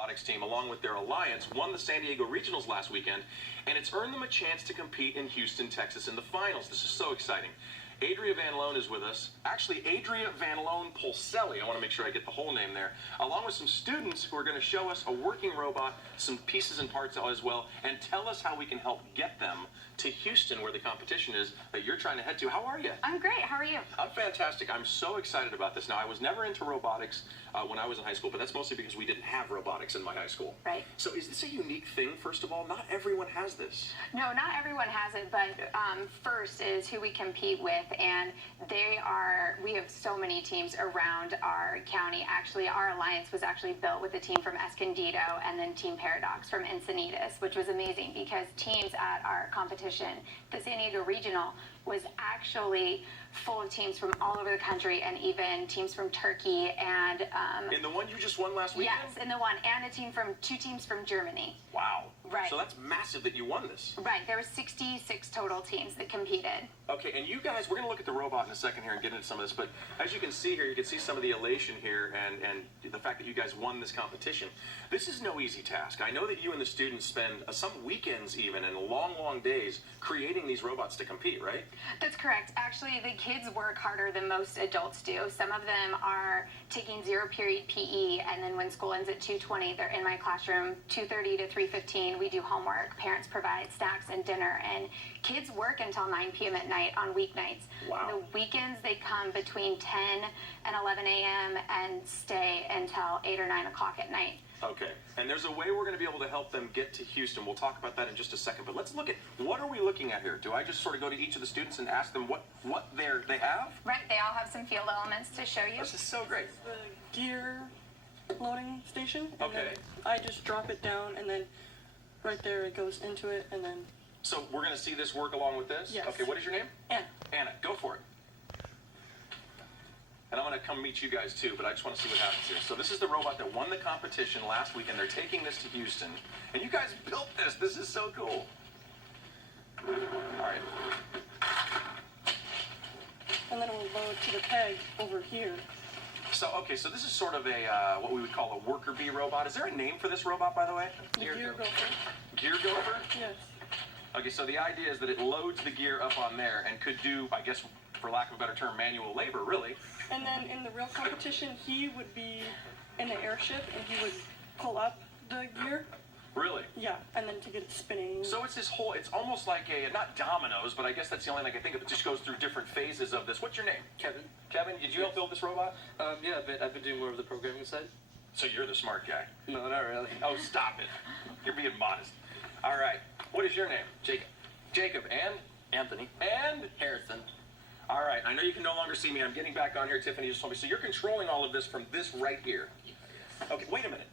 Robotics team, along with their alliance, won the San Diego Regionals last weekend, and it's earned them a chance to compete in Houston, Texas in the finals. This is so exciting. Adria Van Loan is with us. Actually, Adria Van Loan Polselli, I want to make sure I get the whole name there, along with some students who are going to show us a working robot, some pieces and parts as well, and tell us how we can help get them to Houston, where the competition is that you're trying to head to. How are you? I'm great. How are you? I'm fantastic. I'm so excited about this. Now, I was never into robotics when I was in high school, but that's mostly because we didn't have robotics in my high school. Right. So is this a unique thing, first of all? Not everyone has this. No, not everyone has it, but first is who we compete with, and we have so many teams around our county. Actually, our alliance was actually built with a team from Escondido and then Team Paradox from Encinitas, which was amazing because teams at our competition, the San Diego Regional, was actually full of teams from all over the country and even teams from Turkey and in the one you just won last weekend? Yes, in the one, and two teams from Germany. Wow. Right. So that's massive that you won this. Right. There were 66 total teams that competed. Okay, and you guys, we're going to look at the robot in a second here and get into some of this, but as you can see here, you can see some of the elation here and the fact that you guys won this competition. This is no easy task. I know that you and the students spend some weekends even and long, long days creating these robots to compete, right? That's correct. Actually, the kids work harder than most adults do. Some of them are taking zero-period PE, and then when school ends at 2:20, they're in my classroom 2:30 to 3:15. We do homework. Parents provide snacks and dinner, and kids work until 9 p.m. at night on weeknights. Wow. The weekends, they come between 10 and 11 a.m. and stay until 8 or 9 o'clock at night. Okay, and there's a way we're going to be able to help them get to Houston. We'll talk about that in just a second, but let's look at, what are we looking at here? Do I just sort of go to each of the students and ask them what they have? Right, they all have some field elements to show you. This is so great. The gear loading station. And Okay. then I just drop it down, and then right there it goes into it, and then... So we're going to see this work along with this? Yes. Okay, what is your name? Anna. Anna, go for it. And I'm going to come meet you guys too, but I just want to see what happens here. So this is the robot that won the competition last week, and they're taking this to Houston. And you guys built this. This is so cool. All right. And then it will load to the peg over here. So, okay, so this is sort of a, what we would call a worker bee robot. Is there a name for this robot, by the way? The gear gopher. Gear gopher? Yes. Okay, so the idea is that it loads the gear up on there and could do, I guess, for lack of a better term, manual labor, really. And then in the real competition, he would be in the airship, and he would pull up the gear. Really? Yeah, and then to get it spinning. So it's this whole, it's almost like a, not dominoes, but I guess that's the only thing I can think of. It just goes through different phases of this. What's your name? Kevin. Kevin, did you help build this robot? Yeah, I've been doing more of the programming side. So you're the smart guy. No, not really. Oh, stop it. You're being modest. All right. What is your name? Jacob. Jacob. And? Anthony. And? Harrison. All right. I know you can no longer see me. I'm getting back on here. Tiffany just told me. So you're controlling all of this from this right here. Okay, wait a minute.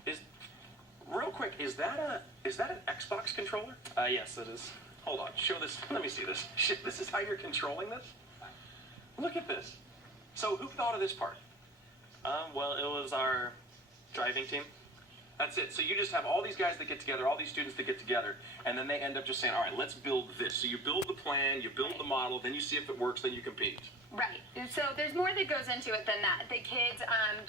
Real quick, is that an Xbox controller? Yes, it is. Hold on. Show this. Let me see this. Shit, this is how you're controlling this? Look at this. So who thought of this part? Well, it was our driving team. That's it. So you just have all these guys that get together, all these students that get together, and then they end up just saying, all right, let's build this. So you build the plan, you build the model, then you see if it works, then you compete. Right. So there's more that goes into it than that. The kids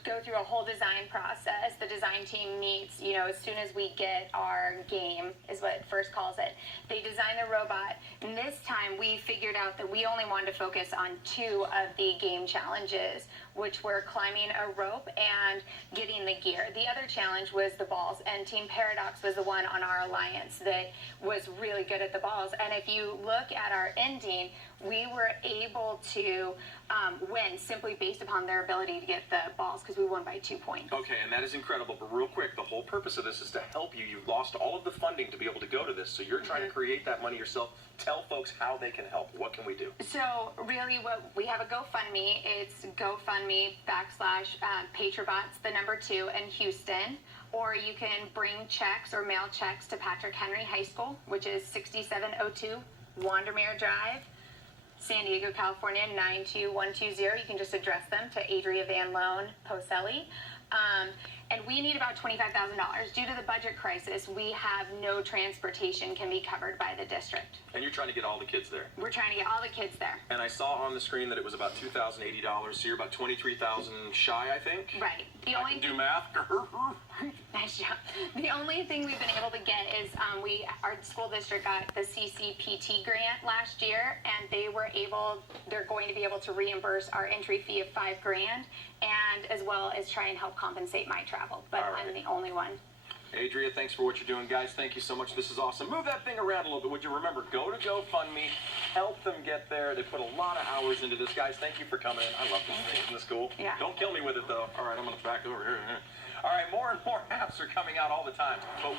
go through a whole design process. The design team meets, as soon as we get our game, is what it first calls it. They design the robot, and this time we figured out that we only wanted to focus on 2 of the game challenges, which were climbing a rope and getting the gear. The other challenge was the balls, and Team Paradox was the one on our alliance that was really good at the balls. And if you look at our ending, we were able to win simply based upon their ability to get the balls, because we won by 2 points. Okay, and that is incredible, but real quick, the whole purpose of this is to help you. You've lost all of the funding to be able to go to this, so you're trying to create that money yourself. Tell folks how they can help. What can we do? So really, what we have a GoFundMe. It's GoFundMe / Patribots, the number 2 in Houston. Or you can bring checks or mail checks to Patrick Henry High School, which is 6702 Wandermere Drive, San Diego, California, 92120. You can just address them to Adria Van Loan Polselli. and we need about $25,000. Due to the budget crisis, we have no transportation can be covered by the district. And you're trying to get all the kids there. We're trying to get all the kids there. And I saw on the screen that it was about $2,080, so you're about 23,000 shy, I think. Right. The I only can do math. Nice job. The only thing we've been able to get is our school district got the CCPT grant last year, and they're going to be able to reimburse our entry fee of $5,000, and as well as try and help compensate my travel. But All right. I'm the only one. Adria, thanks for what you're doing. Guys, thank you so much. This is awesome. Move that thing around a little bit. Would you remember, go to GoFundMe. Help them get there. They put a lot of hours into this. Guys, thank you for coming in. I love these things in the school. Yeah. Don't kill me with it, though. All right, I'm going to back over here. All right, more and more apps are coming out all the time. But